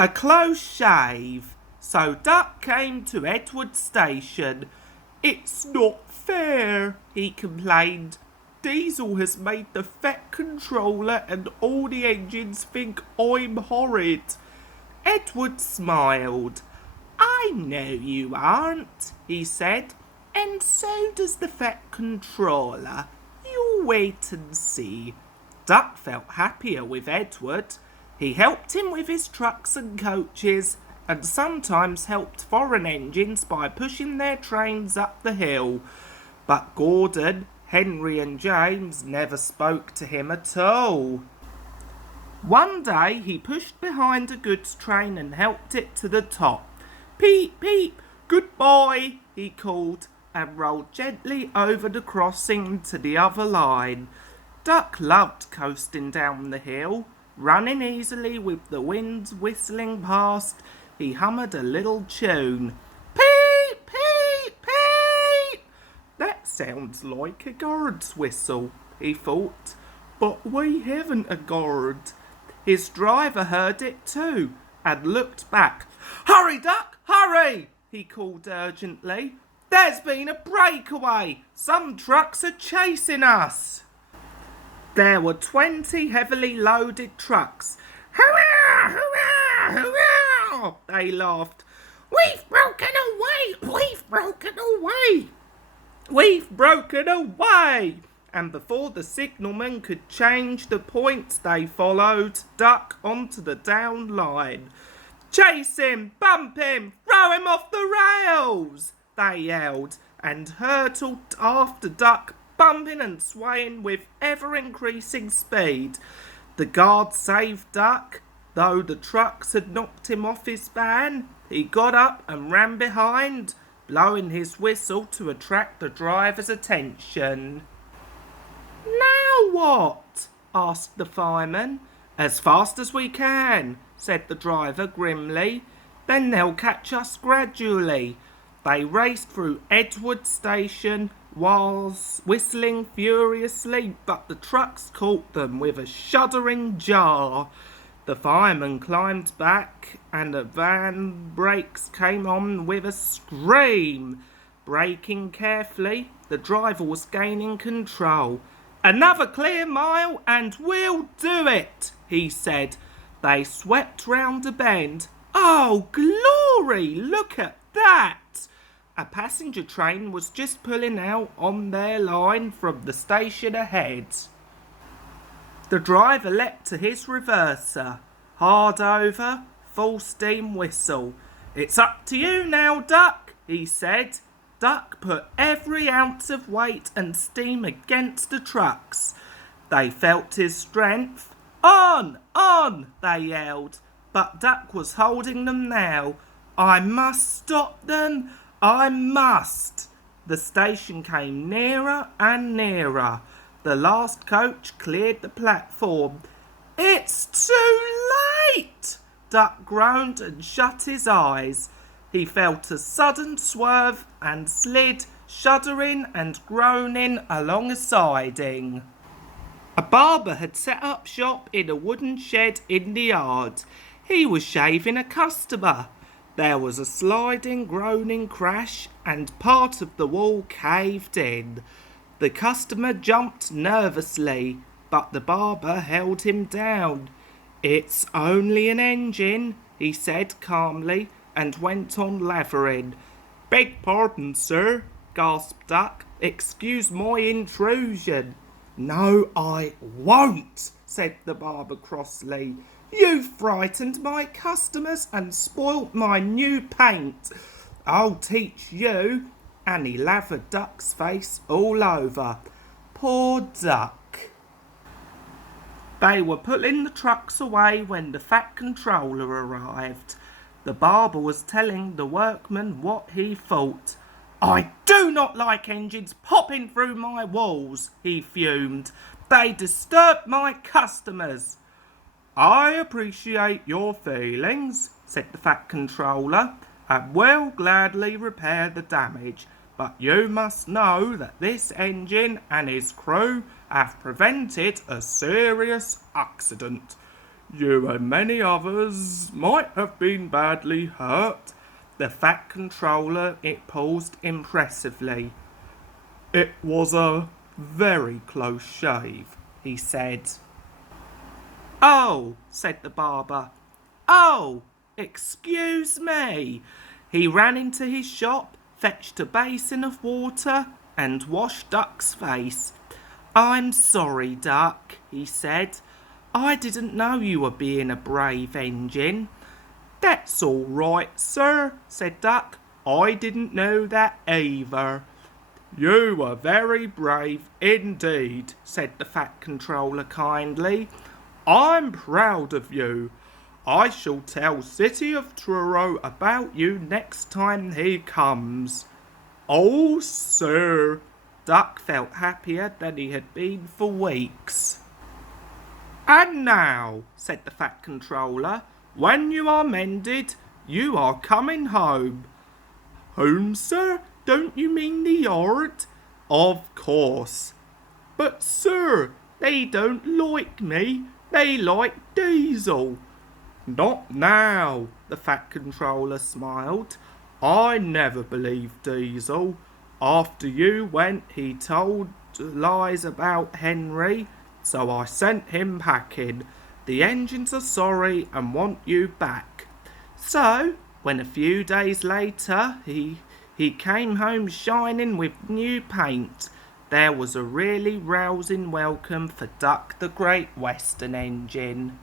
A close shave. So Duck came to Edward's station. "It's not fair," he complained. "Diesel has made the fat controller and all the engines think I'm horrid." Edward smiled. "I know you aren't," he said, "and so does the fat controller. You'll wait and see." Duck felt happier with Edward. He helped him with his trucks and coaches, and sometimes helped foreign engines by pushing their trains up the hill. But Gordon, Henry and James never spoke to him at all. One day he pushed behind a goods train and helped it to the top. "Peep, peep, goodbye," he called, and rolled gently over the crossing to the other line. Duck loved coasting down the hill. Running easily with the wind whistling past, he hummed a little tune. "Peep, peep, peep." "That sounds like a guard's whistle," he thought, "but we haven't a guard." His driver heard it too and looked back. "Hurry, Duck, hurry!" he called urgently. "There's been a breakaway. Some trucks are chasing us." There were 20 heavily loaded trucks. "Hurrah, hurrah, hurrah!" they laughed. "We've broken away! We've broken away! We've broken away!" And before the signalman could change the points, they followed Duck onto the down line. "Chase him! Bump him! Throw him off the rails!" they yelled, and hurtled after Duck, bumping and swaying with ever-increasing speed. The guard saved Duck. Though the trucks had knocked him off his van, he got up and ran behind, blowing his whistle to attract the driver's attention. "Now what?" asked the fireman. "As fast as we can," said the driver grimly. "Then they'll catch us gradually." They raced through Edward Station whilst whistling furiously, but the trucks caught them with a shuddering jar. The fireman climbed back and the van brakes came on with a scream. Braking carefully, the driver was gaining control. "Another clear mile and we'll do it," he said. They swept round a bend. "Oh, glory! Look at that!" A passenger train was just pulling out on their line from the station ahead. The driver leapt to his reverser. Hard over, full steam whistle. "It's up to you now, Duck," he said. Duck put every ounce of weight and steam against the trucks. They felt his strength. "On! On!" they yelled. But Duck was holding them now. "I must stop them! I must!" The station came nearer and nearer. The last coach cleared the platform. "It's too late!" Duck groaned and shut his eyes. He felt a sudden swerve and slid, shuddering and groaning, along a siding. A barber had set up shop in a wooden shed in the yard. He was shaving a customer. There was a sliding, groaning crash, and part of the wall caved in. The customer jumped nervously, but the barber held him down. "It's only an engine," he said calmly, and went on lathering. "Beg pardon, sir," gasped Duck. "Excuse my intrusion." "No, I won't," said the barber crossly. "You've frightened my customers and spoilt my new paint. I'll teach you." And he lathered Duck's face all over. Poor Duck. They were pulling the trucks away when the fat controller arrived. The barber was telling the workmen what he thought. "I do not like engines popping through my walls," he fumed. "They disturb my customers." "I appreciate your feelings," said the fat controller, "and will gladly repair the damage. But you must know that this engine and his crew have prevented a serious accident. You and many others might have been badly hurt. The Fat Controller, it paused impressively. It was a very close shave, he said. Oh, said the barber. Oh, excuse me. He ran into his shop, fetched a basin of water, and washed Duck's face. I'm sorry, Duck, he said. I didn't know you were being a brave engine. That's all right, sir, said Duck. I didn't know that either. You were very brave indeed, said the Fat Controller kindly. I'm proud of you. I shall tell City of Truro about you next time he comes. Oh, sir, Duck felt happier than he had been for weeks. And now, said the Fat Controller, when you are mended, you are coming home. Home, sir? Don't you mean the yard? Of course. But, sir, they don't like me. They like Diesel. Not now, the Fat Controller smiled. I never believed Diesel. After you went, he told lies about Henry, so I sent him packing. The engines are sorry and want you back. So, when a few days later he came home shining with new paint, there was a really rousing welcome for Duck the Great Western Engine.